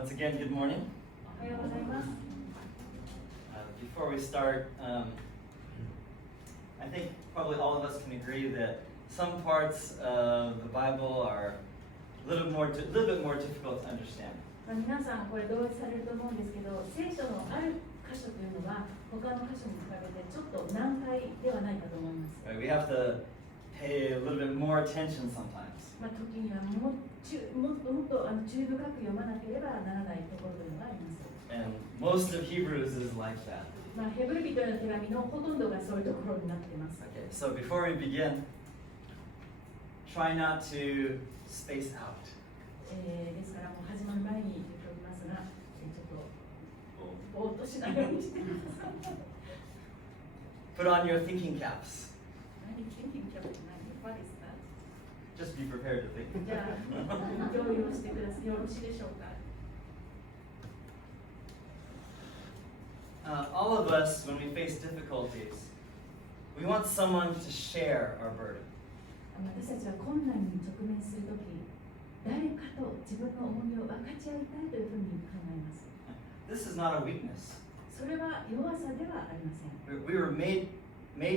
Once again, good morning. Before we start, I think probably all of us can agree that some parts of the Bible are a little bit more difficult to understand. 皆さんこれ同意されると思うんですけど、聖書のある箇所というのは他の箇所に比べてちょっと難解ではないかと思います。We have to pay a little bit more attention sometimes. 時にはもっと注意深く読まなければならないところというのがあります。And most of Hebrews is like that. ヘブル人への手紙のほとんどがそういうところになっています。Okay, so before we begin, try not to space out. ですからもう始まる前に言っておきますが、ちょっとぼーっとしないようにしてください。Put on your thinking caps. Thinking cap? What is that? Just be prepared to think. じゃあ、用意をしてください。よろしいでしょうか。All of us, when we face difficulties, we want someone to share our burden. 私たちは困難に直面するとき、誰かと自分の重みを分かち合いたいというふうに考えます。This is not a weakness. それは弱さではありません。We were made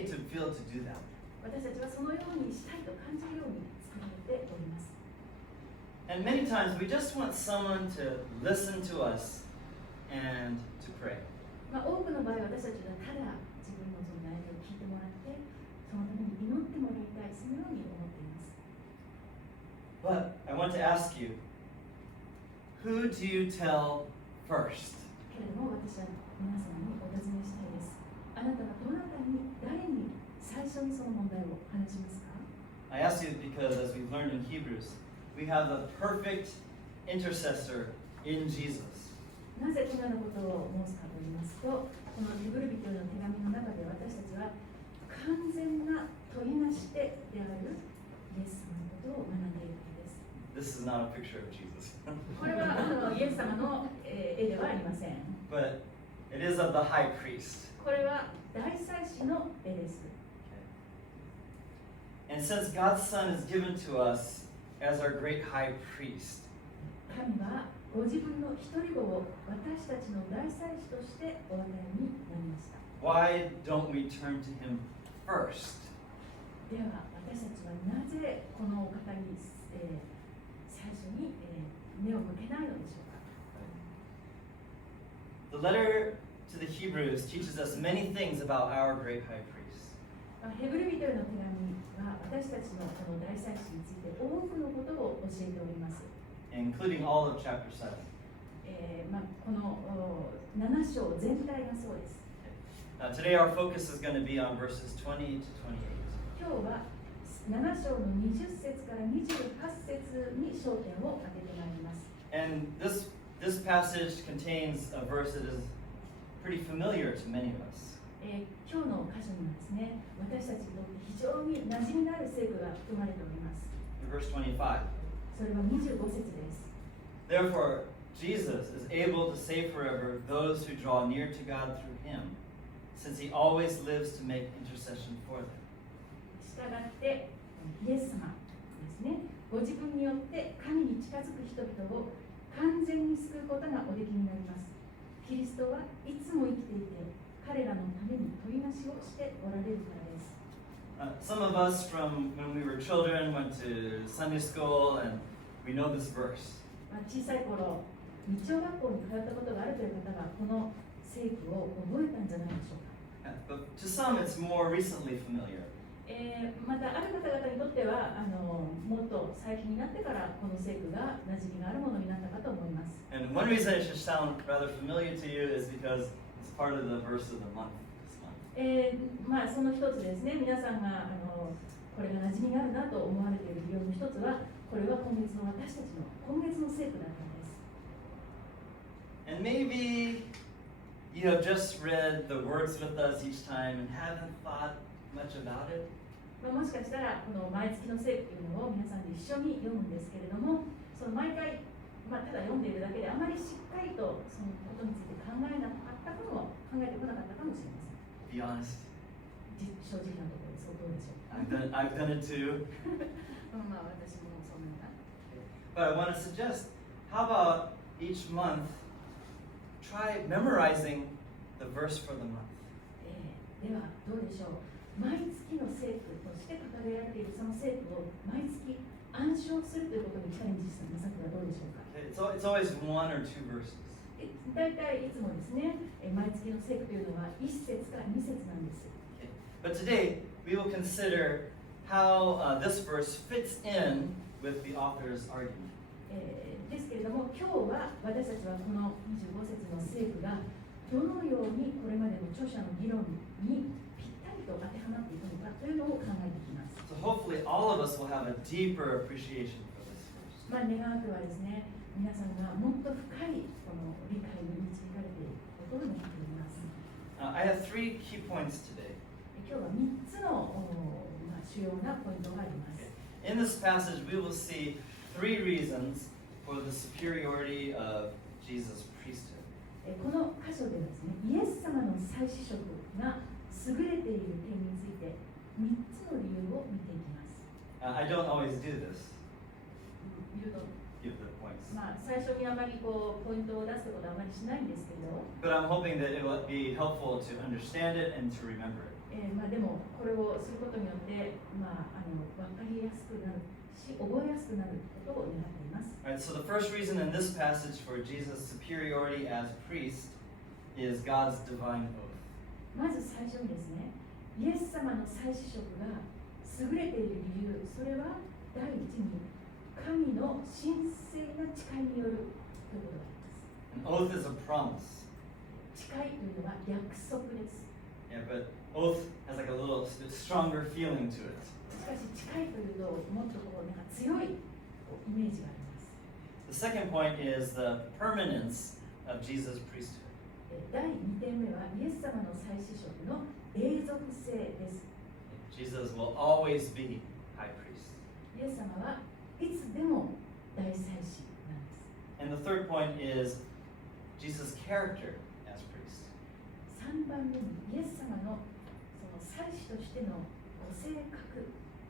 to feel to do that. 私たちはそのようにしたいと感じるように作られております。And many times we just want someone to listen to us and to pray. 多くの場合、私たちはただ自分のその悩みを聞いてもらって、そのために祈ってもらいたい、そのように思っています。But I want to ask you, who do you tell first? けれども、私は皆様にお尋ねしたいです。あなたはどなたに、誰に最初にその問題を話しますか？ I ask you because, as we've learned in Hebrews, we have the perfect intercessor in Jesus. なぜこのようなことを申すかと言いますと、このヘブル人への手紙の中で私たちは完全な問いなし手であるイエス様のことを学んでいるからです。This is not a picture of Jesus. これはイエス様の絵ではありません。But it is of the high priest. これは大祭司の絵です。And since God's Son is given to us as our great high priest, 神はご自分の一人子を私たちの大祭司としてお与えになりました。why don't we turn to him first? では私たちはなぜこのお方に、最初に、目を向けないのでしょうか。The letter to the Hebrews teaches us many things about our great high priest. ヘブル人への手紙は私たちのこの大祭司について多くのことを教えております。Including all of chapter 7. この7章全体がそうです。Today our focus is going to be on verses 20 to 28. 今日は7章の20節から28節に焦点を当ててまいります。And this passage contains a verse that is pretty familiar to many of us. 今日の箇所にはですね、私たちにとって非常に馴染みのある聖句が含まれております。Verse 25. それは25節です。Therefore, Jesus is able to save forever those who draw near to God through him, since he always lives to make intercession for them. したがって、イエス様ですね、ご自分によって神に近づく人々を完全に救うことがおできになります。キリストはいつも生きていて、彼らのために問いなしをしておられるからです。Some of us from when we were children went to Sunday school and we know this verse. 小さい頃、日曜学校に通ったことがあるという方がこの聖句を覚えたんじゃないでしょうか。But to some it's more recently familiar. またある方々にとってはもっと最近になってからこの聖句が馴染みがあるものになったかと思います。And one reason it should sound rather familiar to you is because it's part of the verse of the month. その一つですね、皆さんがこれが馴染みがあるなと思われている理由の一つは、これは今月の私たちの今月の聖句だったんです。And maybe you have just read the words with us each time and haven't thought much about it. もしかしたらこの毎月の聖句というのを皆さんで一緒に読むんですけれども、その毎回、ただ読んでいるだけであまりしっかりとそのことについて考えてこなかったかもしれません。Be honest. 正直なところです。どうでしょうか。I've done it too. 私もそんな。But I want to suggest, how about each month, try memorizing the verse for the month. ではどうでしょう。毎月の聖句として掲げられているその聖句を毎月暗唱するということにチャレンジなさってはどうでしょうか。It's always one or two verses. だいたいいつもですね、毎月の聖句というのは1節から2節なんです。But today, we will consider how this verse fits in with the author's argument. ですけれども、今日は私たちはこの25節の聖句がどのようにこれまでの著者の議論にぴったりと当てはまっていくのかというのを考えていきます。So hopefully all of us will have a deeper appreciation for this verse. 願わくはですね、皆さんがもっと深いこの理解に導かれていることを願っています。I have 3 key points today. 今日は3つの主要なポイントがあります。In this passage, we will see 3 reasons for the superiority of Jesus' priesthood. この箇所ではですね、イエス様の祭司職が優れている点について3つの理由を見ていきます。I don't always do this. 言うと Give the points. 最初にあまりポイントを出すことはあまりしないんですけど、But I'm hoping that it will be helpful to understand it and to remember it. でもこれをすることによって、分かりやすくなるし、覚えやすくなることを願っています。Alright, so the first reason in this passage for Jesus' superiority as priest is God's divine oath. まず最初にですね、イエス様の祭司職が優れている理由、それは第一に神の神聖な誓いによるということがあります。An oath is a promise. 誓いというのは約束です。Yeah, but oath has like a little stronger feeling to it. しかし誓いというともっと強いイメージがあります。The second point is the permanence of Jesus' priesthood. 第2点目はイエス様の祭司職の永続性です。Jesus will always be high priest. イエス様はいつでも大祭司なんです。And the third point is Jesus' character as priest. 3番目にイエス様のその祭司としてのご性格、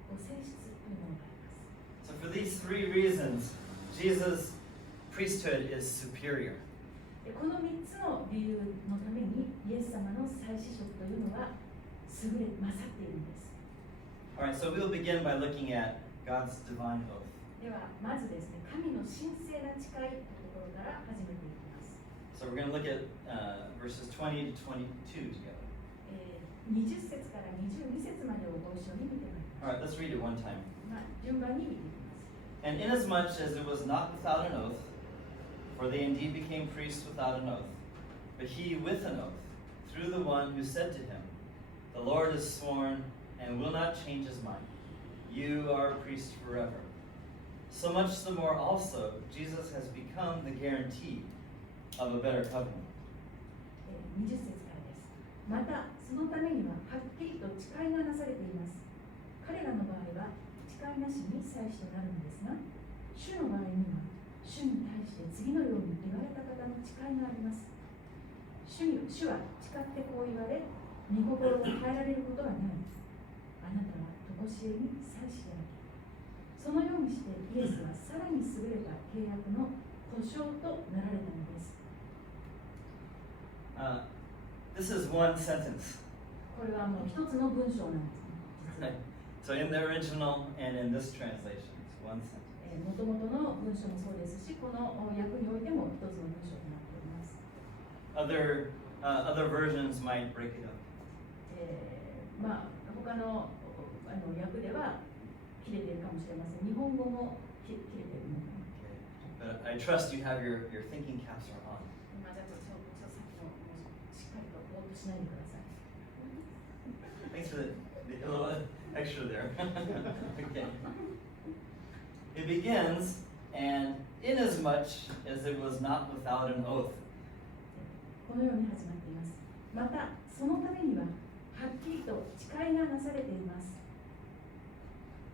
ご性質というものがあります。So for these 3 reasons, Jesus' priesthood is superior. この3つの理由のためにイエス様の祭司職というのは優れ勝っているんです。Alright, so we'll begin by looking at God's divine oath. ではまずですね、神の神聖な誓いというところから始めていきます。So we're going to look at verses 20 to 22 together. 20節から22節までをご一緒に見てまいりま Alright, let's read it one time. す。順番に見ていきます。And inasmuch as it was not without an oath, for they indeed became priests without an oath, but he with an oath, through the one who said to him, The Lord has sworn and will not change his mind. You are a priest forever. So much the more also, Jesus has become the guarantee of a better covenant. 20節からです。また、そのためにははっきりと誓いがなされています。彼らの場合は誓いなしに祭司となるのですが、主の場合には主に対して次のように言われた方の誓いがあります。主は誓ってこう言われ、御心を変えられることはない。あなたは常しえに祭司である。そのようにしてイエスはさらに優れた契約の保証となられたのです。This is one sentence. これはもう一つの文章なんですね。 So in the original and in this translation, it's one sentence. もともとの文章もそうですし、この訳においても一つの文章となっております。Other versions might break it up. 他の訳では切れているかもしれません。日本語も切れているのかな。But I trust you have your thinking caps are on. じゃあさっきのしっかりとぼーっとしないでください。Thanks for the little extra there. Okay. It begins, and inasmuch as it was not without an oath. このように始まっています。また、そのためにははっきりと誓いがなされています。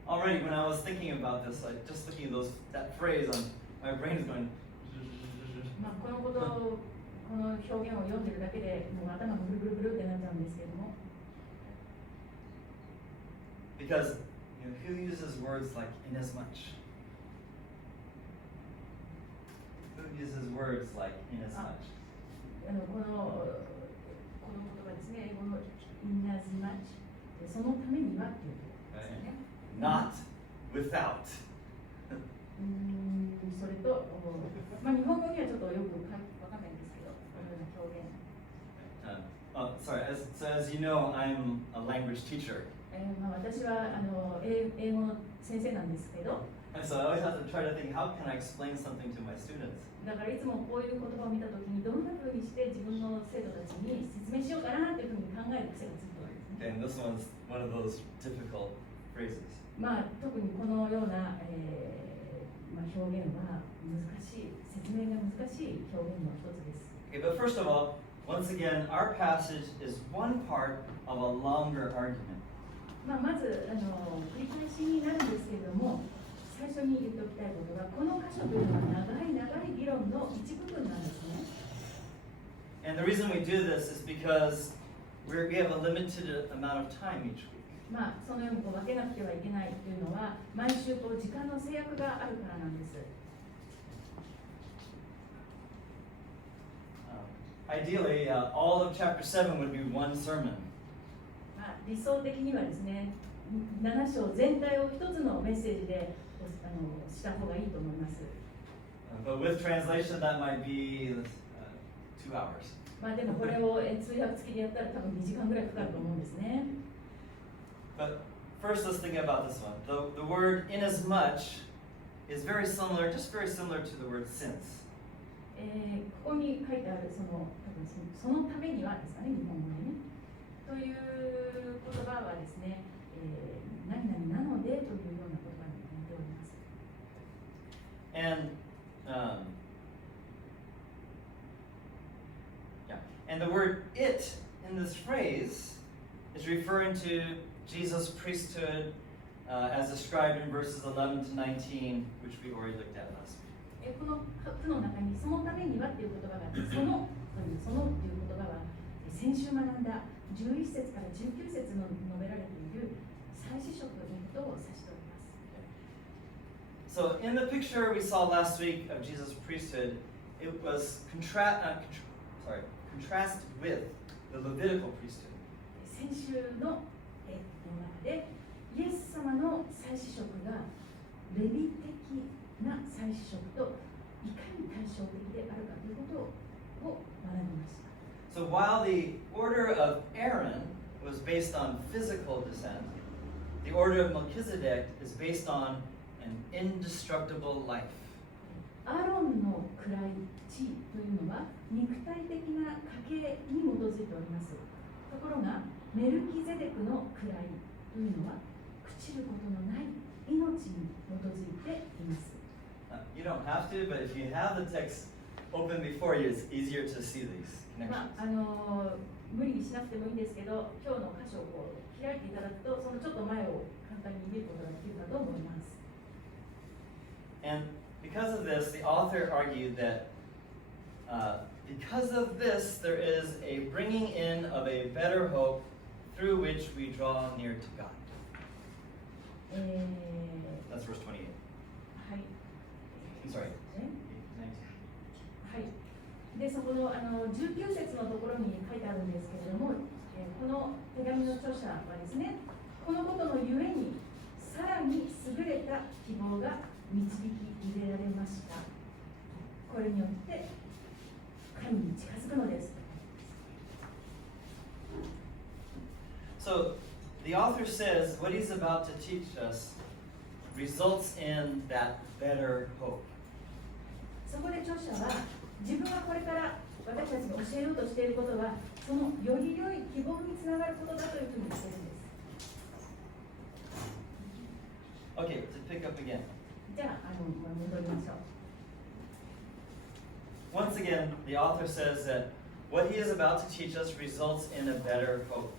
Already, when I was thinking about this, like just looking at that phrase, my brain is going. この表現を読んでるだけでもう頭がブルブルブルってなっちゃうんですけれども。Because who uses words like inasmuch? uses words like inasmuch. この言葉ですね、英語の inasmuch そのためにはっていうことですね。Not without. それと、日本語にはちょっとよくわかんないんですけど、このような表現。Sorry, as you know, I'm a language teacher. 私は英語の先生なんですけど、And so I always have to try to think, how can I explain something to my students? だからいつもこういう言葉を見たときにどんな風にして自分の生徒たちに説明しようかなというふうに考える癖がついてるんですね。And this one's one of those difficult phrases. 特にこのような、表現は難しい、説明が難しい表現の一つです。Okay, but first of all, once again, our passage is one part of a longer argument. まず繰り返しになるんですけれども、最初に言っておきたいことは、この箇所というのは長い議論の一部分なんですね。And the reason we do this is because we have a limited amount of time each week. そのように分けなくてはいけないというのは、毎週時間の制約があるからなんです。Ideally, all of chapter 7 would be one sermon. 理想的にはですね、7章全体を一つのメッセージでした方がいいと思います。But with translation, that might be 2 hours. でもこれを通訳付きでやったら多分2時間ぐらいかかると思うんですね。But first, let's think about this one. The word inasmuch is very similar, just very similar to the word since. ここに書いてあるそのためにはですかね、日本語でね。という言葉はですね、何々なのでというような言葉に似ております。And the word it in this phrase is referring to Jesus' priesthood as described in verses 11 to 19, which we already looked at last week. この句の中にそのためにはっていう言葉があって、そのという言葉は先週学んだ11節から19節の述べられている祭司職のことを指しております。So in the picture we saw last week of Jesus' priesthood, it was contrast with the Levitical priesthood. 先週の絵の中でイエス様の祭司職がレビ的な祭司職といかに対照的であるかということを学びました。So while the order of Aaron was based on physical descent, the order of Melchizedek is based on an indestructible life. アロンの位地というのは肉体的な家系に基づいております。ところがメルキゼデクの位というのは朽ちることのない命に基づいています。You don't have to, but if you have the text open before you, it's easier to see these connections. 無理にしなくてもいいんですけど、今日の箇所を開いていただくと、そのちょっと前を簡単に見ることができるかと思います。And because of this, the author argued that because of this, there is a bringing in of a better hope through which we draw near to God. That's verse 28. はい。I'm sorry. はい。で、そこの19節のところに書いてあるんですけれども、この手紙の著者はですね、このことのゆえにさらに優れた希望が導き入れられました。これによって神に近づくのです。So the author says what he's about to teach us results in that better hope. そこで著者は自分がこれから私たちに教えようとしていることはそのより良い希望につながることだというふうに言っているんです。Okay, to pick up again. じゃあ、戻りましょう。Once again, the author says that what he is about to teach us results in a better hope.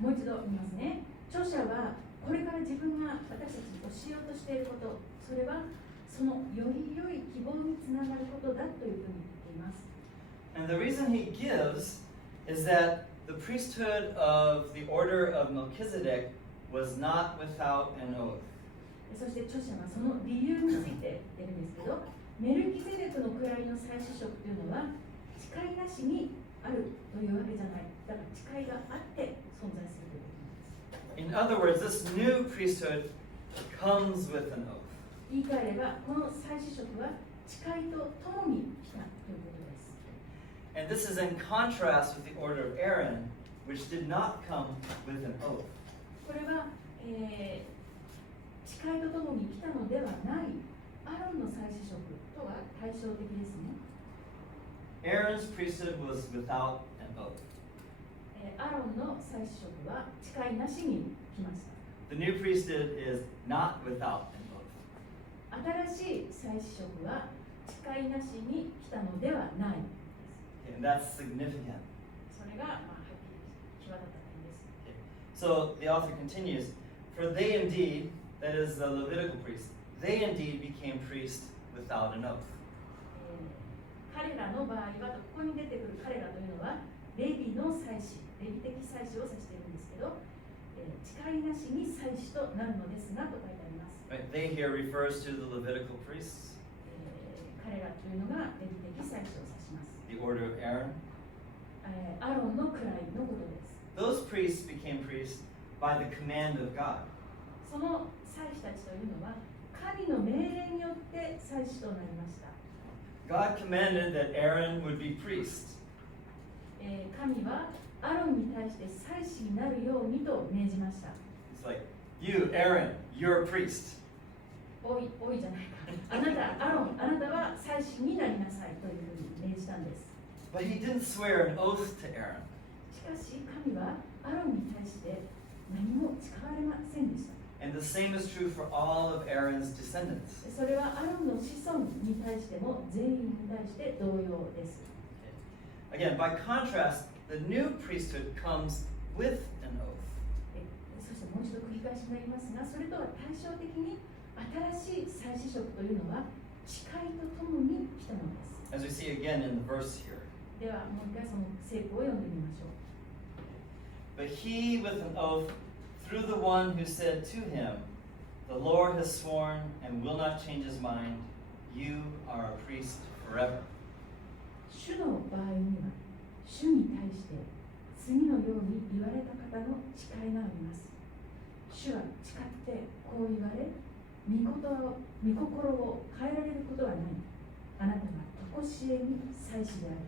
もう一度言いますね。著者はこれから自分が私たちに教えようとしていること、それはそのより良い希望につながることだというふうに言っています。And the reason he gives is that the priesthood of the order of Melchizedek was not without an oath. そして著者はその理由について言ってるんですけど、メルキゼデクの位の祭司職というのは誓いなしにあるというわけじゃない。だから誓いがあって存在するということなんです。 In other words, this new priesthood comes with an oath. 言い換えれば、この祭司職は誓いとともに来たということです。And this is in contrast with the order of Aaron, which did not come with an oath. これは、誓いとともに来たのではないアロンの祭司職とは対照的ですね。Aaron's priesthood was without an oath. アロンの祭司職は誓いなしに来ました。The new priesthood is not without an oath. 新しい祭司職は誓いなしに来たのではない。 And that's significant. それが、はっきり際立った点です。 So the author continues, for they indeed, that is the Levitical priests, they indeed became priests without an oath. 彼らの場合は、ここに出てくる彼らというのは、レビの祭司、レビ的祭司を指しているんですけど、誓いなしに祭司となるのですがと書いてあります。Right? They here refers to the Levitical priests, 彼らというのがレビ的祭司を指します。 the order of Aaron. アロンの位のことです。 Those priests became priests by the command of God. その祭司たちというのは、神の命令によって祭司となりました。 God commanded that Aaron would be priest. 神はアロンに対して祭司になるようにと命じました。 It's like, you, Aaron, you're a priest. おいじゃないか。あなた、アロン、あなたは祭司になりなさいというふうに命じたんです。 But he didn't swear an oath to Aaron. しかし神はアロンに対して何も誓われませんでした。 And the same is true for all of Aaron's descendants. それはアロンの子孫に対しても全員に対して同様です。 Again, by contrast, the new priesthood comes with an oath. そしてもう一度繰り返しになりますが、それとは対照的に新しい祭司職というのは誓いとともに来たのです。 As we see again in the verse here. ではもう一回その聖句を読んでみましょう。 But he with an oath through the one who said to him, the Lord has sworn and will not change his mind, you are a priest forever. 主の場合には、主に対して次のように言われた方の誓いがあります。主は誓ってこう言われ、御心を変えられることはない。あなたが常しえに祭司である。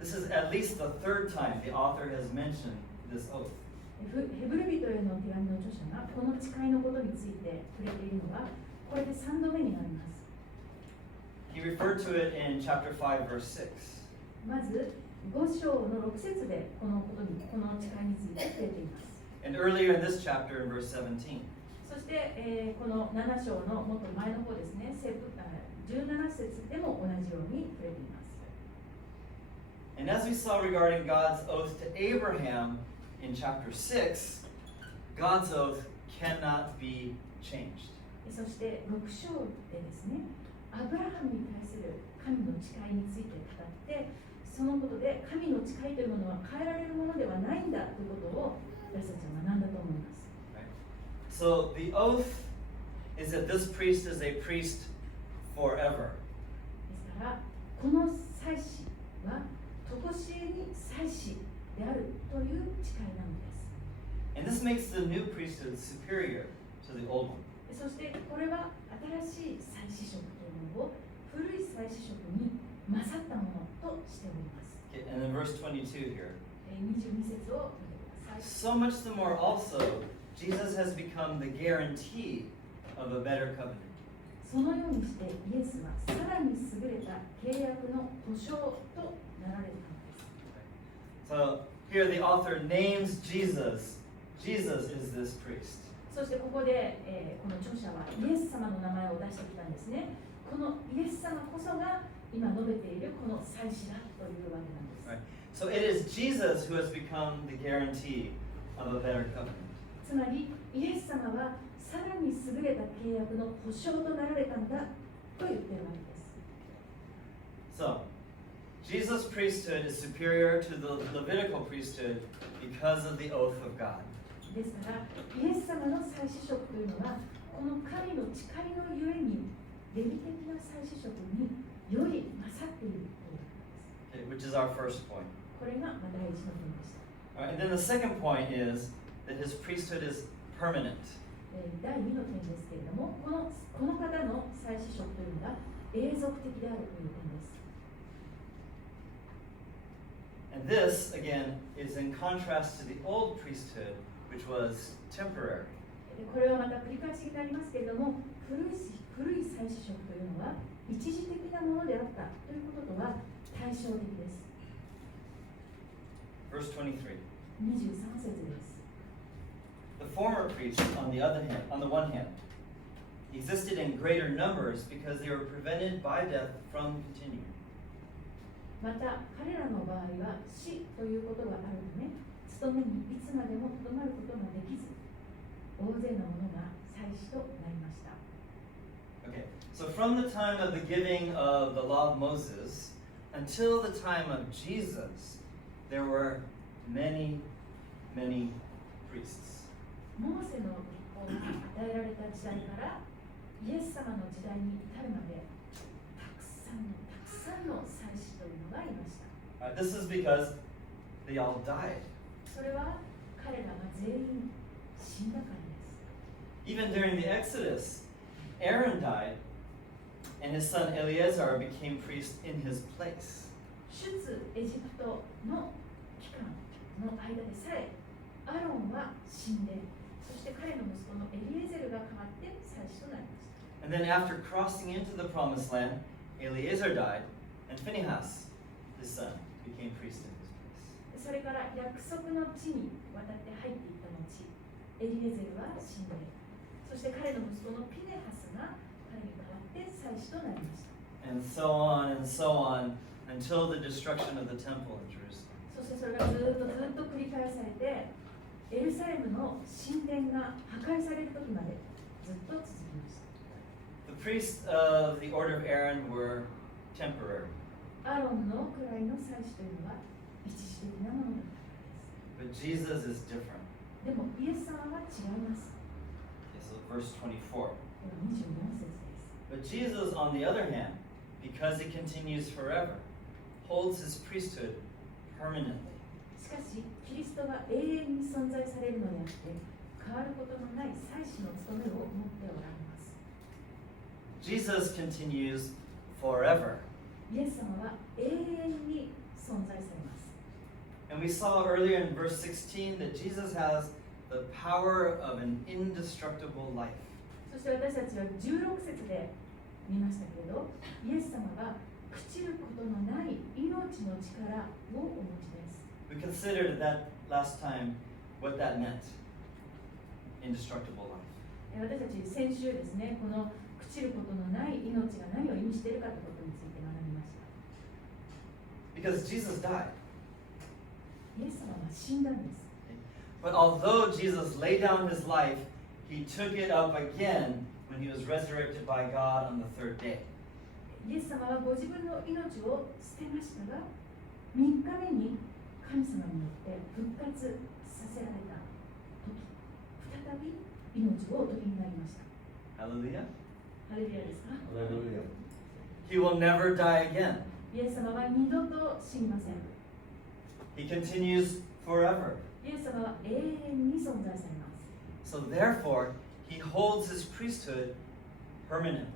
This is at least the third time the author has mentioned this oath. ヘブル人への手紙の著者がこの誓いのことについて触れているのは、これで3度目になります。 He referred to it in chapter 5, verse 6. まず、5章の6節でこの誓いについて触れています。 And earlier in this chapter, in verse 17. そして、この7章のもっと前の方ですね、17節でも同じように触れています。 And as we saw regarding God's oath to Abraham in chapter 6, God's oath cannot be changed. そして6章でですね、アブラハムに対する神の誓いについて語って、そのことで神の誓いというものは変えられるものではないんだということを私たちは学んだと思います。 So the oath is that this priest is a priest forever. ですから、この祭司は常しえに祭司であるという誓いなのです。 And this makes the new priesthood superior to the old one. そしてこれは新しい祭司職というのを古い祭司職に勝ったものとしております。 Okay, and in verse 22 here. 22節を見てください。 So much the more also, Jesus has become the guarantee of a better covenant. そのようにしてイエスはさらに優れた契約の保証となられたのです。 So here the author names Jesus. Jesus is this priest. そしてここで、この著者はイエス様の名前を出してきたんですね。このイエス様こそが今述べているこの祭司だというわけなんです。 Right. So it is Jesus who has become the guarantee of a better covenant. つまりイエス様はさらに優れた契約の保証となられたんだと言っているわけです。 So, Jesus' priesthood is superior to the Levitical priesthood because of the oath of God. ですから、イエス様の祭司職というのは、この神の誓いのゆえに霊的な祭司職により勝っているということです。Okay, which is our first point. これが第一の点でした。All right, and then the second point is that his priesthood is permanent. 第2の点ですけれども、この方の祭司職というのが永続的であるという点です。And this, again, is in contrast to the old priesthood, which was temporary. これはまた繰り返しになりますけれども、古い祭司職というのは一時的なものであったということとは対照的です。Verse 23. 23節です。The former priests, on the one hand, existed in greater numbers because they were prevented by death from continuing. また彼らの場合は死ということがあるため、務めにいつまでもとどまることができず、大勢の者が祭司となりました。Okay, so from the time of the giving of the law of Moses until the time of Jesus, there were many, many priests. モーセの立法が与えられた時代からイエス様の時代に至るまでたくさんの祭司というのがいました。This is because they all died. それは彼らが全員死んだからです。Even during the Exodus, Aaron died, and his son Eleazar became priest in his place. 出エジプトの期間の間でさえ、アロンは死んで、そして彼の息子のエリエゼルが代わって祭司となりました。And then after crossing into the promised land, Eleazar died, and Phinehas, his son, became priest in his place. それから約束の地に渡って入っていった後、エリエゼルは死んで、そして彼の息子のピネハスが彼に代わって祭司となりました。And so on until the destruction of the temple in Jerusalem. そしてそれがずっと繰り返されて、エルサレムの神殿が破壊される時までずっと続きました。The priests of the order of Aaron were temporary. アロンの位の祭司というのは一時的なものだったからです。 But Jesus is different. でもイエス様は違います。Okay, so verse 24. では24節です。 But Jesus, on the other hand, because he continues forever, holds his priesthood permanently. しかし、キリストが永遠に存在されるのであって、変わることのない祭司の務めを持っておられます。Jesus continues forever. イエス様は永遠に存在されます。And we saw earlier in verse 16 that Jesus has the power of an indestructible life. そして私たちは16節で見ましたけれど、イエス様が朽ちることのない命の力をお持ちです。We considered that last time what that meant. Indestructible life. 私たち先週ですね、この朽ちることのない命が何を意味しているかということについて学びました。Because Jesus died. イエス様は死んだんです。But although Jesus laid down his life, he took it up again when he was resurrected by God on the third day. イエス様はご自分の命を捨てましたが、3日目に神様によって復活させられた時、再び命をお取りになりました。 Hallelujah. ハレルヤですか？ Hallelujah. He will never die again. イエス様は二度と死にません。 He continues forever. イエス様は永遠に存在されます。 So therefore, he holds his priesthood permanently.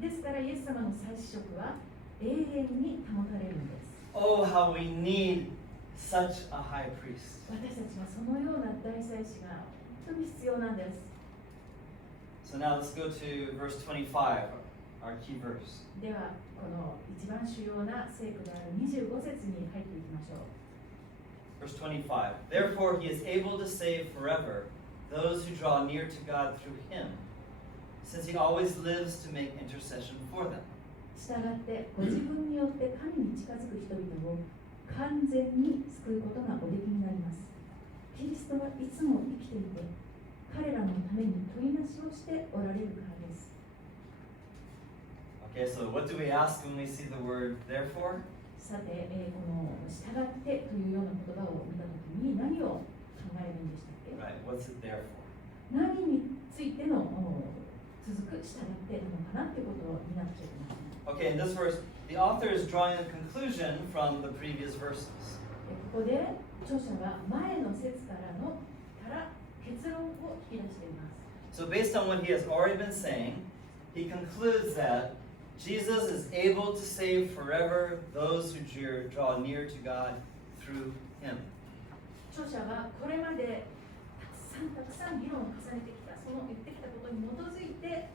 ですからイエス様の祭司職は永遠に保たれるんです。 Oh, how we need such a high priest. 私たちはそのような大祭司が本当に必要なんです。 So now let's go to verse 25, our key verse. では、この一番主要な聖句である25節に入っていきましょう。Verse 25. Therefore, he is able to save forever those who draw near to God through him, since he always lives to make intercession for them. したがってご自分によって神に近づく人々を完全に救うことがおできになります。キリストはいつも生きていて、彼らのために取りなしをしておられるからです。Okay, so what do we ask when we see the word therefore? さて、この従ってというような言葉を見たときに何を考えるんでしたっけ？ Right, what's it there for? 何についての続く従ってっているのかなということを見なくちゃいけません。 Okay, in this verse, the author is drawing a conclusion from the previous verses. ここで著者は前の節から結論を引き出しています。 So based on what he has already been saying, he concludes that Jesus is able to save forever those who draw near to God through him. 著者はこれまでたくさん議論を重ねてきた、その言ってきたことに基づいて、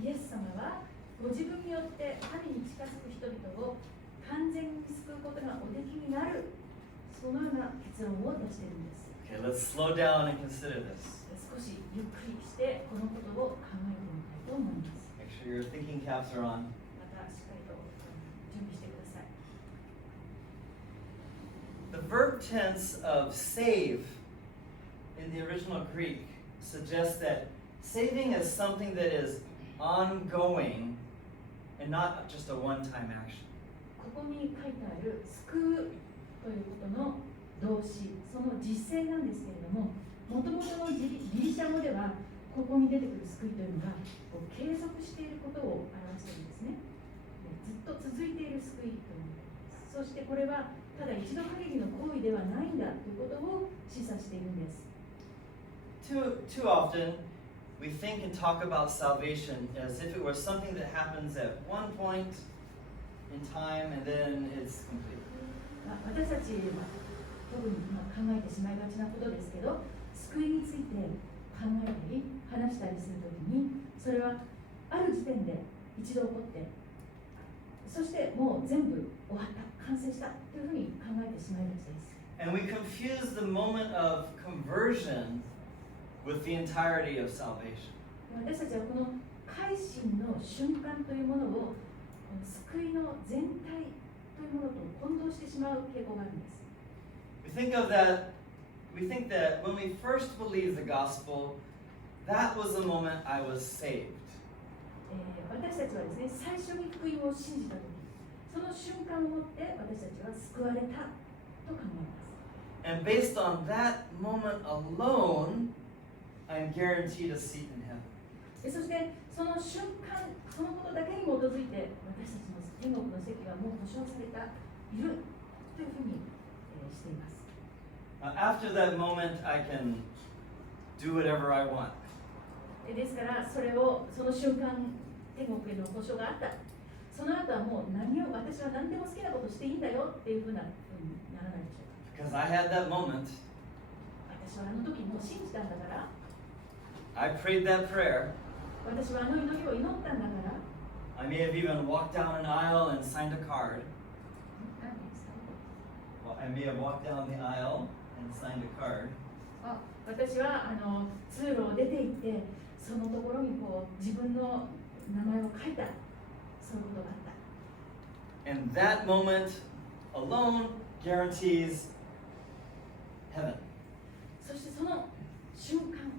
イエス様はご自分によって神に近づく人々を完全に救うことがおできになる、そのような結論を出しているんです。 Okay, let's slow down and consider this. 少しゆっくりしてこのことを考えてみたいと思います。 Make sure your thinking caps are on. またしっかりと準備してください。 The verb tense of save in the original Greek suggests that saving is something that is ongoing and not just a one-time action. ここに書いてある救うということの動詞、その実践なんですけれども、もともとのギリシャ語ではここに出てくる救いというのがこう継続していることを表しているんですね。ずっと続いている救いということです。そしてこれはただ一度限りの行為ではないんだということを示唆しているんです。 Too often, we think and talk about salvation as if it was something that happens at one point in time and then it's complete. 私たちは特に考えてしまいがちなことですけど、救いについて考えたり話したりするときに、それはある時点で一度起こって、そしてもう全部終わった、完成したというふうに考えてしまいがちです。 And we confuse the moment of conversion with the entirety of salvation. 私たちはこの改心の瞬間というものを救いの全体というものと混同してしまう傾向があるんです。 We think that when we first believed the gospel, that was the moment I was saved. 私たちはですね、最初に福音を信じたとき、その瞬間をもって私たちは救われたと考えます。 And based on that moment alone, I'm guaranteed a seat in heaven. そしてその瞬間、そのことだけに基づいて私たちの天国の席はもう保証されているというふうに、しています。 After that moment, I can do whatever I want. ですからその瞬間、天国への保証があった。その後はもう私は何でも好きなことしていいんだよっていうふうにならないでしょうか。 Because I had that moment. 私はあの時もう信じたんだから。 I prayed that prayer. 私はあの祈りを祈ったんだから。 I may have even walked down an aisle and signed a card. Well, I may have walked down the aisle and signed a card. 私は通路を出て行ってそのところにこう自分の名前を書いた、そういうことがあった。 And that moment alone guarantees heaven. そしてその瞬間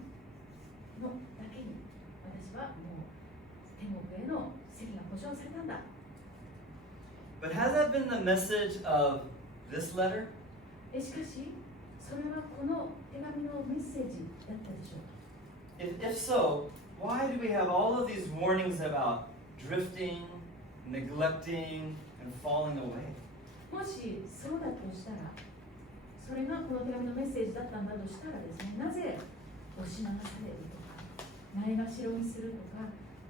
のだけに私はもう天国への席が保証されたんだ。 But has that been the message of this letter? しかしそれはこの手紙のメッセージだったでしょうか。 If so, why do we have all of these warnings about drifting, neglecting, and falling away? もしそうだとしたら、それがこの手紙のメッセージだったんだとしたらですね、なぜ押し流されるとか、ないがしろにするとか、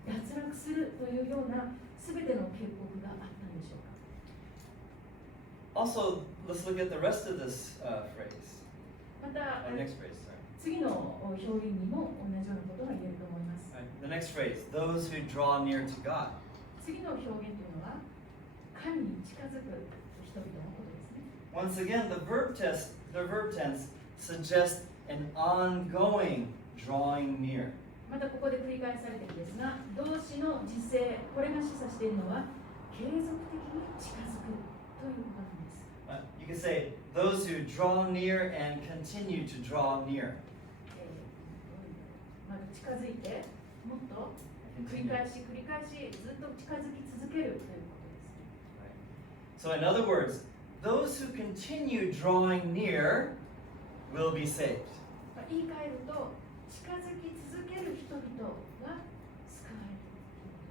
脱落するというようなすべての警告があったんでしょうか。 Also, let's look at the rest of this phrase. また、 Next phrase, sorry. 次の表現にも同じようなことが言えると思います。 The next phrase, those who draw near to God. 次の表現というのは、神に近づく人々のことですね。 Once again, the verb tense suggests an ongoing drawing near. またここで繰り返されているんですが、動詞の時制、これが示唆しているのは継続的に近づくということなんです。You can say, those who draw near and continue to draw near. まず近づいて、もっと繰り返し繰り返しずっと近づき続けるということです。 So in other words, those who continue drawing near will be saved. 言い換えると、近づき続ける人々は救われるということです。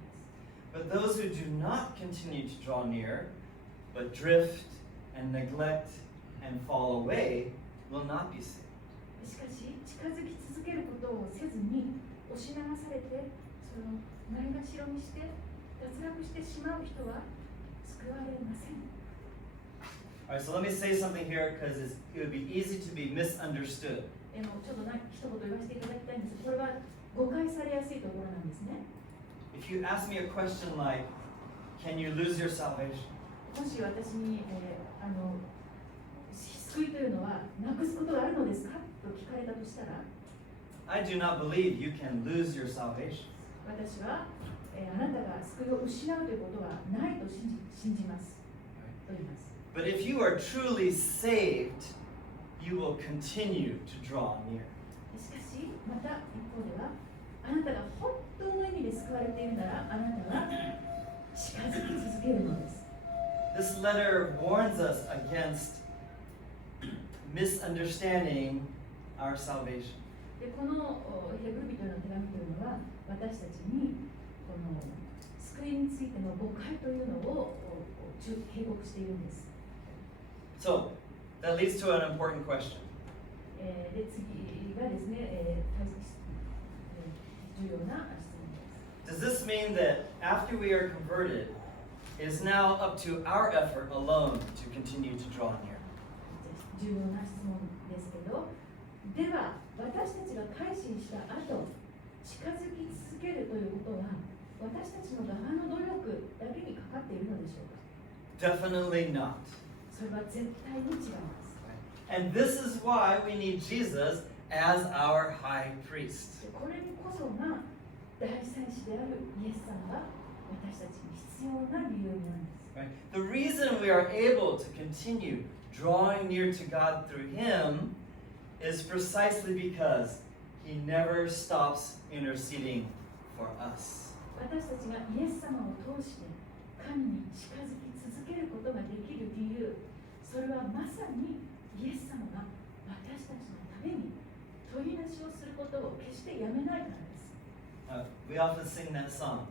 But those who do not continue to draw near, but drift and neglect and fall away, will not be saved. しかし近づき続けることをせずに押し流されてそのないがしろにして脱落してしまう人は救われません。 All right, so let me say something here because it would be easy to be misunderstood. ちょっと一言言わせていただきたいんです。これは誤解されやすいところなんですね。If you ask me a question like, can you lose your salvation? もし私に、救いというのはなくすことがあるのですかと聞かれたとしたら、 I do not believe you can lose your salvation. 私は、あなたが救いを失うということはないと信じます。と言います。 But if you are truly saved, you will continue to draw near. しかし、また一方では、あなたが本当の意味で救われているなら、あなたは近づき続けるのです。 This letter warns us against misunderstanding our salvation. でこのヘブル人への手紙というのは、私たちにこの救いについての誤解というのを警告しているんです。So, that leads to an important question. で次がですね、重要な質問です。 Does this mean that after we are converted, it is now up to our effort alone to continue to draw near? 重要な質問ですけど、では私たちが改心した後、近づき続けるということは私たちの側の努力だけにかかっているのでしょうか？ Definitely not. それは絶対に違います。 And this is why we need Jesus as our high priest. これにこそが大祭司であるイエス様が私たちに必要な理由なんです。 Right? The reason we are able to continue drawing near to God through Him is precisely because He never stops interceding for us. 私たちがイエス様を通して神に近づき続けることができる理由、それはまさにイエス様が私たちのために取りなしをすることを決してやめないからです。We often sing that song,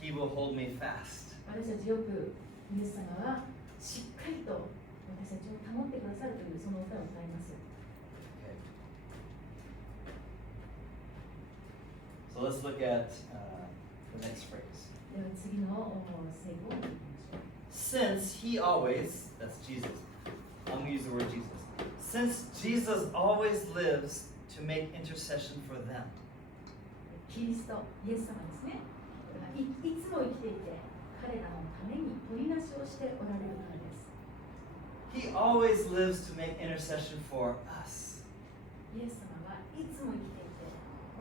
He will hold me fast. 私たちよくイエス様はしっかりと私たちを保ってくださるというその歌を歌います。 Okay. So let's look at the next phrase. では次の聖句を見てみましょう。 Since He always, that's Jesus, I'm going to use the word Jesus. Since Jesus always lives to make intercession for them. キリスト、イエス様ですね。いつも生きていて、彼らのために取りなしをしておられるからです。 He always lives to make intercession for us. イエス様はいつも生きていて、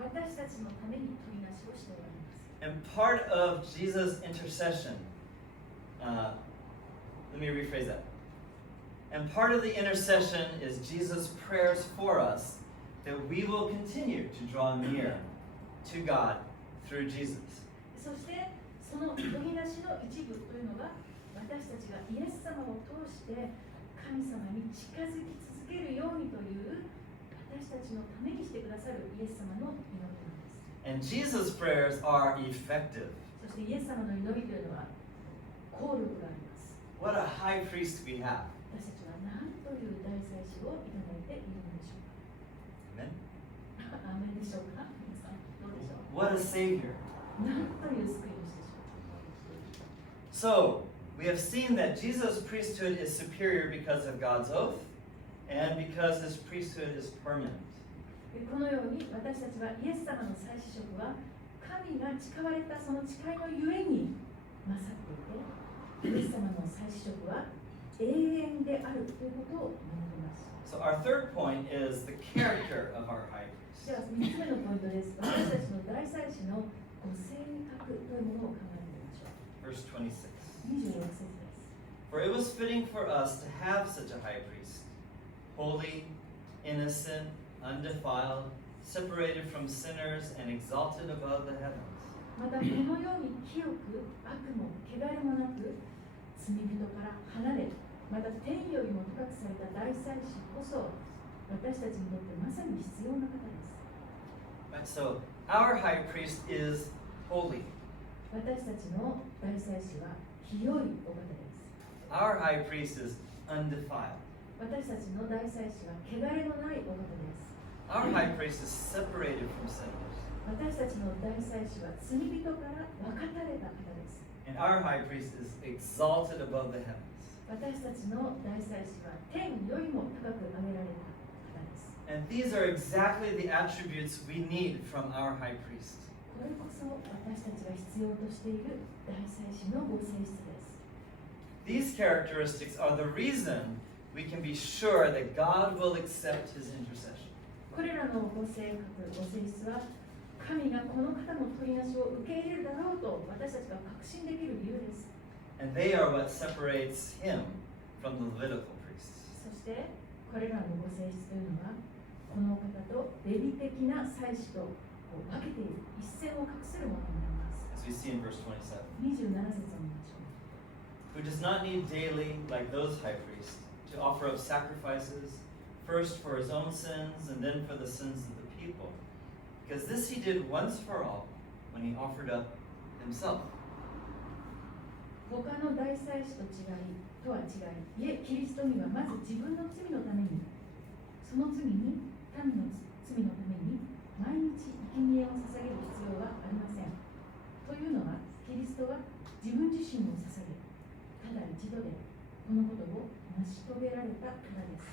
私たちのために取りなしをしておられます。 And part of Jesus' intercession, let me rephrase that. And part of the intercession is Jesus' prayers for us that we will continue to draw near to God through Jesus. そしてその取りなしの一部というのが私たちがイエス様を通して神様に近づき続けるようにという私たちのためにしてくださるイエス様の祈りなんです。 And Jesus' prayers are effective. そしてイエス様の祈りというのは効力があります。 What a high priest we have. 私たちは何という大祭司をいただいているのでしょうか。 Amen? アーメンでしょうか。皆さんどうでしょう。 What a Savior. 何という救い主でしょうか。 So, we have seen that Jesus' priesthood is superior because of God's oath and because His priesthood is permanent. このように私たちはイエス様の祭司職は神が誓われたその誓いのゆえに勝っていて、イエス様の祭司職は永遠であるということを学びます。 So, our third point is the character of our high priest. では3つ目のポイントです。私たちの大祭司のご性格というものを考えてみましょう。 Verse 26. 26節です。 For it was fitting for us to have such a high priest, holy, innocent, undefiled, separated from sinners, and exalted above the heavens. またこのように清く悪も汚れもなく罪人から離れ、また天よりも高くされた大祭司こそ私たちにとってまさに必要な方です。 Right, so, our high priest is holy. 私たちの大祭司は清いお方です。 Our high priest is undefiled. 私たちの大祭司は汚れのないお方です。 Our high priest is separated from sinners. 私たちの大祭司は罪人から分かたれた方です。 And our high priest is exalted above the heavens. 私たちの大祭司は天よりも高く上げられた方です。 And these are exactly the attributes we need from our high priest. これこそ私たちが必要としている大祭司のご性質です。 These characteristics are the reason we can be sure that God will accept his intercession. これらのご性格、ご性質は神がこの方の取りなしを受け入れるだろうと私たちが確信できる理由です。 And they are what separates him from the Levitical priests. そしてこれらのご性質というのはこの方とレビ的な祭司と分けている一線を画するものになります。 As we see in verse 27. 27節を見ましょう。 Who does not need daily, like those high priests, to offer up sacrifices, first for his own sins and then for the sins of the people. Because this he did once for all when he offered up himself. 他の大祭司とは違い、キリストにはまず自分の罪のために、その次に民の罪のために毎日生贄を捧げる必要はありません。というのは、キリストは自分自身を捧げ、ただ一度でこのことを成し遂げられたからです。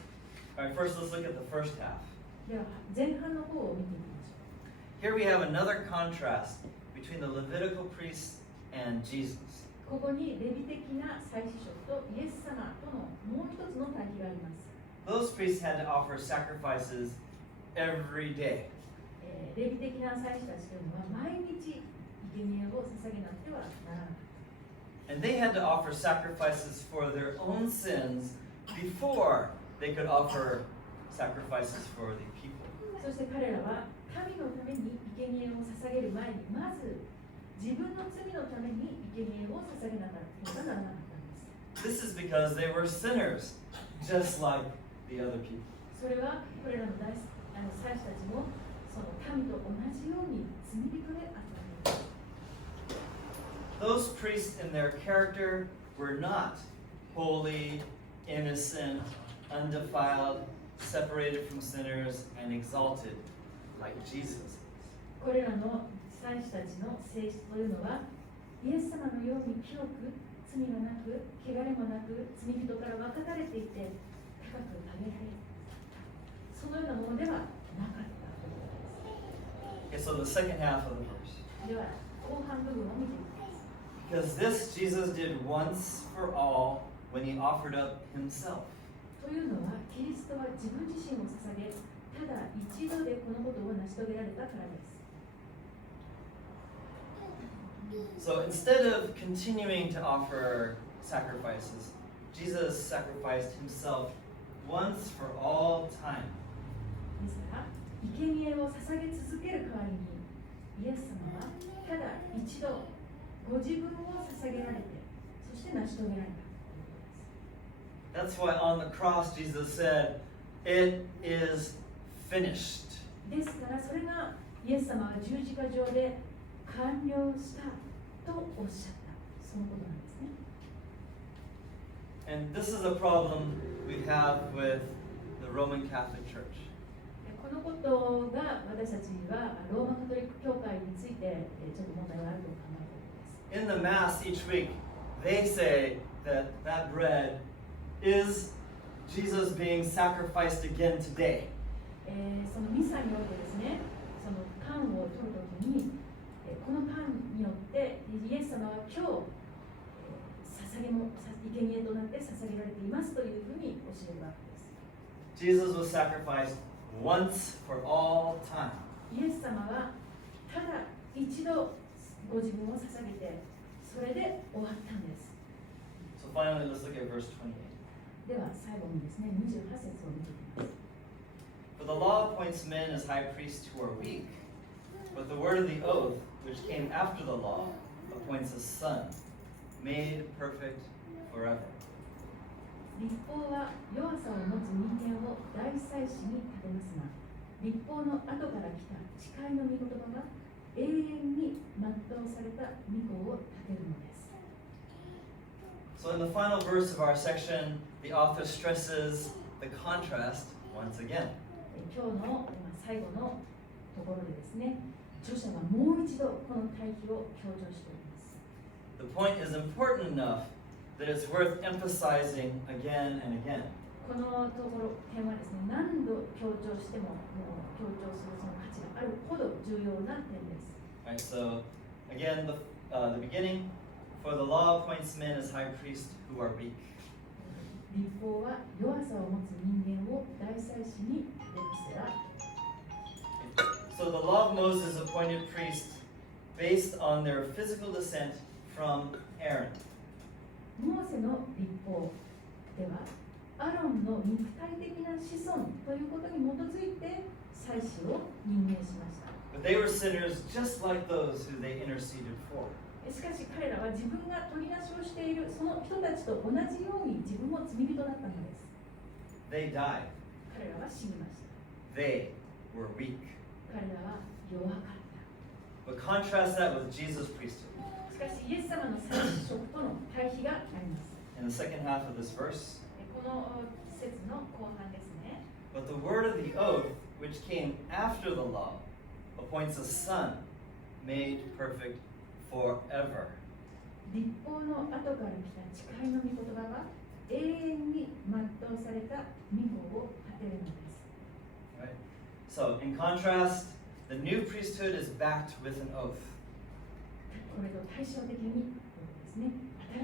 Alright, first let's look at the first half. では、前半の方を見ていきましょう。 Here we have another contrast between the Levitical priests and Jesus. ここにレビ的な祭司職とイエス様とのもう一つの対比があります。 Those priests had to offer sacrifices every day. レビ的な祭司たちというのは毎日生贄を捧げなくてはならなかった。 And they had to offer sacrifices for their own sins before they could offer sacrifices for the people. そして彼らは神のために生贄を捧げる前にまず自分の罪のために生贄を捧げなければならなかったんです。 This is because they were sinners, just like the other people. それはこれらの祭司たちもその神と同じように罪人であったのです。 Those priests in their character were not holy, innocent, undefiled, separated from sinners, and exalted like Jesus is. これらの祭司たちの性質というのはイエス様のように清く罪がなく汚れもなく罪人から分かたれていて高く上げられるそのようなものではなかったということです。 Okay, so the second half of the verse. では後半部分を見ていきます。 Because this Jesus did once for all when he offered up himself. というのはキリストは自分自身を捧げただ一度でこのことを成し遂げられたからです。 So instead of continuing to offer sacrifices, Jesus sacrificed himself once for all time. ですから生贄を捧げ続ける代わりにイエス様はただ一度ご自分を捧げられてそして成し遂げられた。 That's why on the cross Jesus said, "It is finished." ですからそれがイエス様は十字架上で完了したとおっしゃったそのことなんですね。 And this is a problem we have with the Roman Catholic Church. このことが私たちはローマカトリック教会についてちょっと問題があると考えています。 In the Mass each week, they say that that bread is Jesus being sacrificed again today. そのミサにおいてですね、そのパンを取るときに、このパンによってイエス様は今日、生贄となって捧げられていますというふうに教えるわけです。 Jesus was sacrificed once for all time. イエス様はただ一度ご自分を捧げて、それで終わったんです。 So finally, let's look at verse 28. では最後にですね、28節を見ていきます。 For the law appoints men as high priests who are weak, but the word of the oath, which came after the law, appoints a son, made perfect forever. 立法は弱さを持つ人間を大祭司に立てますが、立法の後から来た誓いの御言葉は永遠に全うされた御子を立てるのです。So in the final verse of our section, the author stresses the contrast once again. 今日の最後のところでですね、著者はもう一度この対比を強調しております。The point is important enough that it's worth emphasizing again and again. このところ点はですね、何度強調しても強調するその価値があるほど重要な点です。Right, so again, the beginning, for the law appoints men as high priests who are weak. 律法は弱さを持つ人間を大祭司に呼ばせら。So the law of Moses appointed priests based on their physical descent from Aaron. モーセの律法では、アロンの肉体的な子孫ということに基づいて祭司を任命しました。But they were sinners just like those who they interceded for. しかし彼らは自分が取りなしをしているその人たちと同じように自分も罪人だったのです。They died. 彼らは死にました。They were weak. 彼らは弱かった。But contrast that with Jesus' priesthood. しかしイエス様の祭司職との対比があります。In the second half of this verse, この節の後半ですね。but the word of the oath, which came after the law, appoints a son made perfect forever. 律法の後から来た誓いの御言葉は永遠に全うされた御子を立てるのです。Right? So, in contrast, the new priesthood is backed with an oath. これと対照的にですね、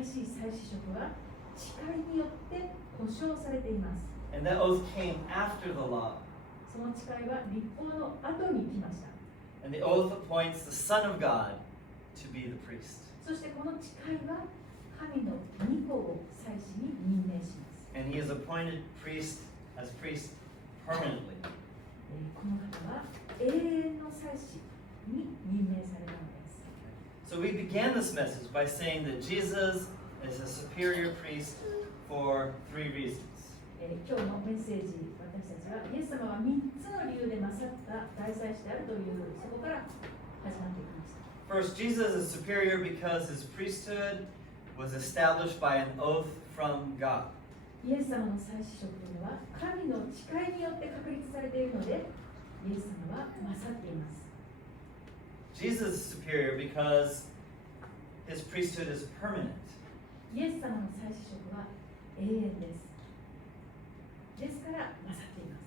新しい祭司職は誓いによって保証されています。And that oath came after the law. その誓いは律法の後に来ました。And the oath appoints the Son of God to be the priest. そしてこの誓いは神の御子を祭司に任命します。And he is appointed as priest permanently. この方は永遠の祭司に任命されたのです。So we began this message by saying that Jesus is a superior priest for three reasons. 今日のメッセージ、私たちはイエス様は3つの理由で勝った大祭司であるというそこから始まっていきました。First, Jesus is superior because his priesthood was established by an oath from God. イエス様の祭司職というのは神の誓いによって確立されているので、イエス様は勝っています。Jesus is superior because his priesthood is permanent. イエス様の祭司職は永遠です。ですから勝っています。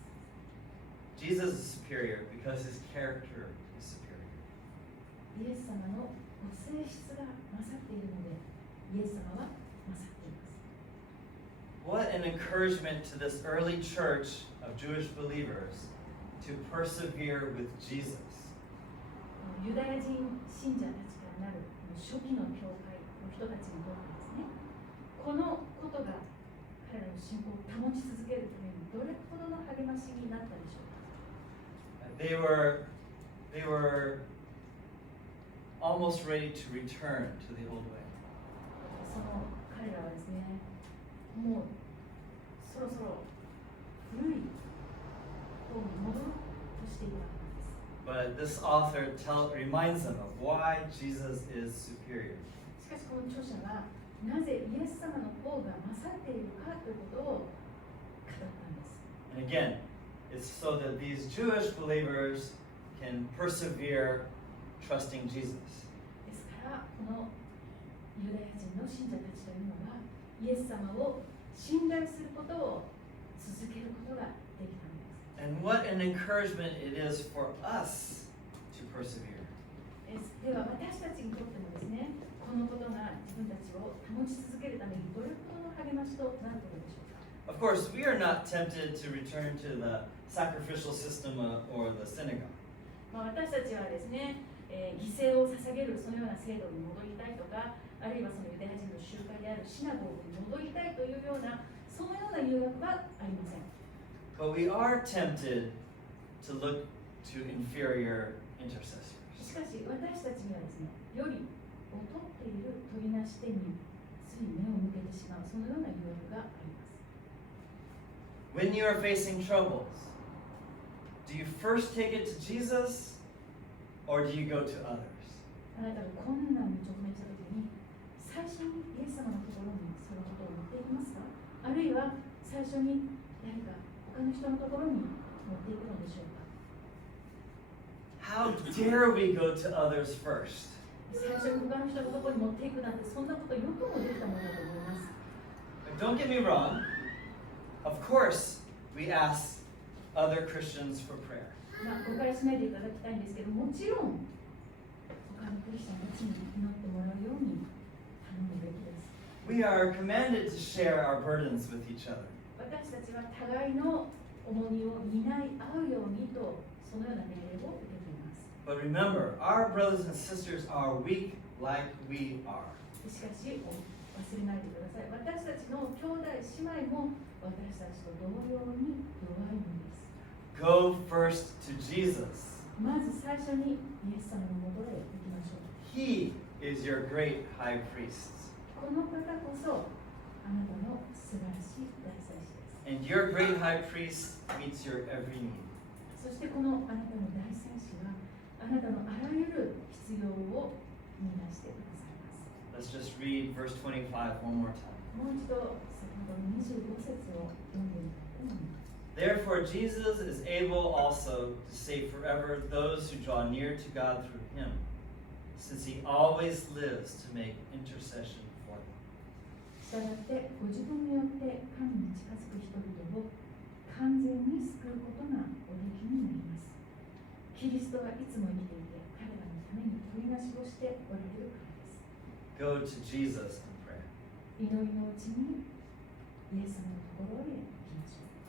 Jesus is superior because his character is superior. イエス様のご性質が勝っているので、イエス様は勝っています。What an encouragement to this early church of Jewish believers to persevere with Jesus. ユダヤ人信者たちからなる初期の教会の人たちにとってですね、このことが彼らの信仰を保ち続けるためにどれほどの励ましになったでしょうか。They were almost ready to return to the old way. その彼らはですね、もうそろそろ古い方に戻ろうとしていたわけです。But this author reminds them of why Jesus is superior. しかしこの著者はなぜイエス様の方が勝っているかということを語ったんです。And again, it's so that these Jewish believers can persevere trusting Jesus. ですからこのユダヤ人の信者たちというのはイエス様を信頼することを続けることができたんです。And what an encouragement it is for us to persevere. では私たちにとってもですね、このことが自分たちを保ち続けるためにどれほどの励ましとなることでしょうか。Of course, we are not tempted to return to the sacrificial system or the synagogue. 私たちはですね、犠牲を捧げるそのような制度に戻りたいとか、あるいはそのユダヤ人の集会であるシナゴーグに戻りたいというようなそのような誘惑はありません。But we are tempted to look to inferior intercessors. しかし私たちにはですね、より劣っている取りなし手につい目を向けてしまうそのような誘惑があります。When you are facing troubles, do you first take it to Jesus or do you go to others? あなたが困難に直面したときに、最初にイエス様のところにそのことを持っていきますか？あるいは最初に誰か他の人のところに持っていくのでしょうか？ How dare we go to others first? 最初に他の人のところに持っていくなんて、そんなことよくもできたものだと思います。Don't get me wrong. Of course, we ask other Christians for prayer. 誤解しないでいただきたいんですけど、もちろん他のクリスチャンたちに祈ってもらうように頼むべきです。We are commanded to share our burdens with each other. 私たちは互いの重荷を担い合うようにと、そのような命令を受けています。But remember, our brothers and sisters are weak like we are. しかし、忘れないでください。私たちの兄弟姉妹も私たちと同様に弱いのです。Go first to Jesus. まず最初にイエス様のもとへ行きましょう。He is your great high priest. この方こそあなたの素晴らしい大祭司です。And your great high priest meets your every need. そしてこのあなたの大祭司はあなたのあらゆる必要を満たしてくださいます。Let's just read verse 25 one more time. もう一度先ほどの25節を読んでみたいと思います。Therefore, Jesus is able also to save forever those who draw near to God through him, since he always lives to make intercession for them. したがってご自分によって神に近づく人々を完全に救うことがおできになります。キリストはいつも生きていて彼らのために取りなしをしておられるからです。 Go to Jesus in prayer. 祈りのうちにイエス様のところへ行きましょう。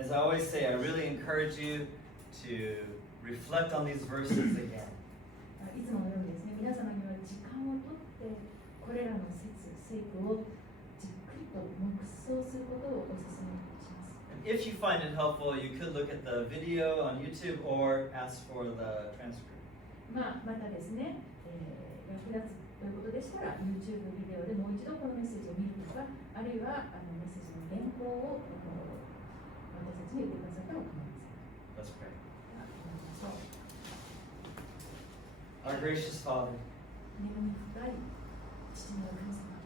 As I always say, I really encourage you to reflect on these verses again. いつものようにですね、皆様には時間をとってこれらの聖句をじっくりと黙想することをお勧めします。If you find it helpful, you could look at the video on YouTube or ask for the transcript. またですね、役立つということでしたら YouTube ビデオでもう一度このメッセージを見るとか、あるいはメッセージの原稿を私たちに言ってくださったら構いません。 Let's pray. では祈りましょう。 Our gracious Father, 恵み深い父なる神様、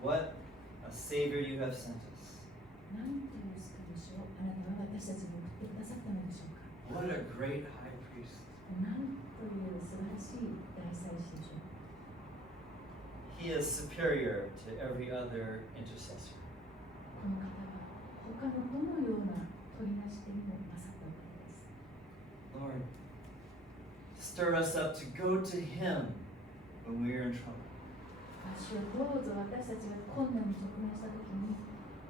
what a Savior you have sent us. なんという救い主をあなたは私たちに送ってくださったのでしょうか。 What a great high priest. なんという素晴らしい大祭司でしょう。 He is superior to every other intercessor. この方は他のどのような取りなし手にも勝ったお方です。 Lord, stir us up to go to him when we are in trouble. 主をどうぞ私たちが困難に直面したときに、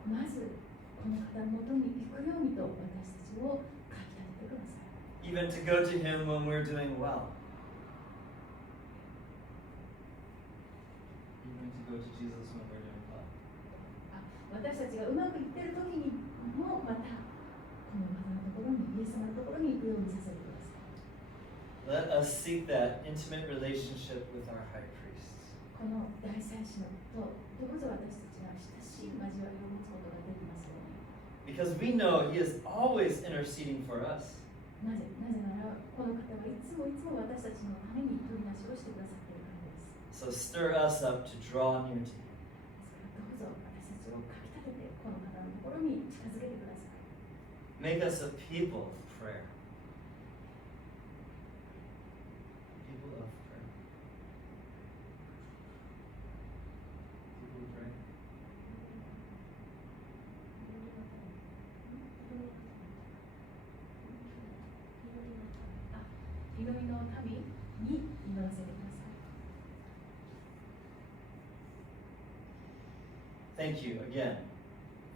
まずこの方のもとに行くようにと私たちをかき立ててください。 Even to go to him when we're doing well. Even to go to Jesus when we're doing well. 私たちがうまくいっているときにもまたこの方のところに、イエス様のところに行くようにさせてください。 Let us seek that intimate relationship with our high priest. この大祭司とどうぞ私たちが親しい交わりを持つことができますように。 Because we know he is always interceding for us. なぜならこの方はいつも私たちのために取りなしをしてくださっているからです。 So stir us up to draw near to him. ですからどうぞ私たちをかき立ててこの方のところに近づけてください。 Make us a people of prayer. People of prayer. People who pray. 祈りの民に祈らせてください。 Thank you again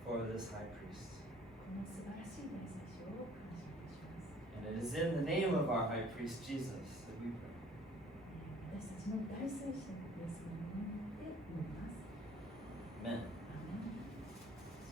for this high priest. この素晴らしい大祭司を感謝いたします。 And it is in the name of our high priest Jesus that we pray. 私たちの大祭司イエスの名によって祈ります。 Amen.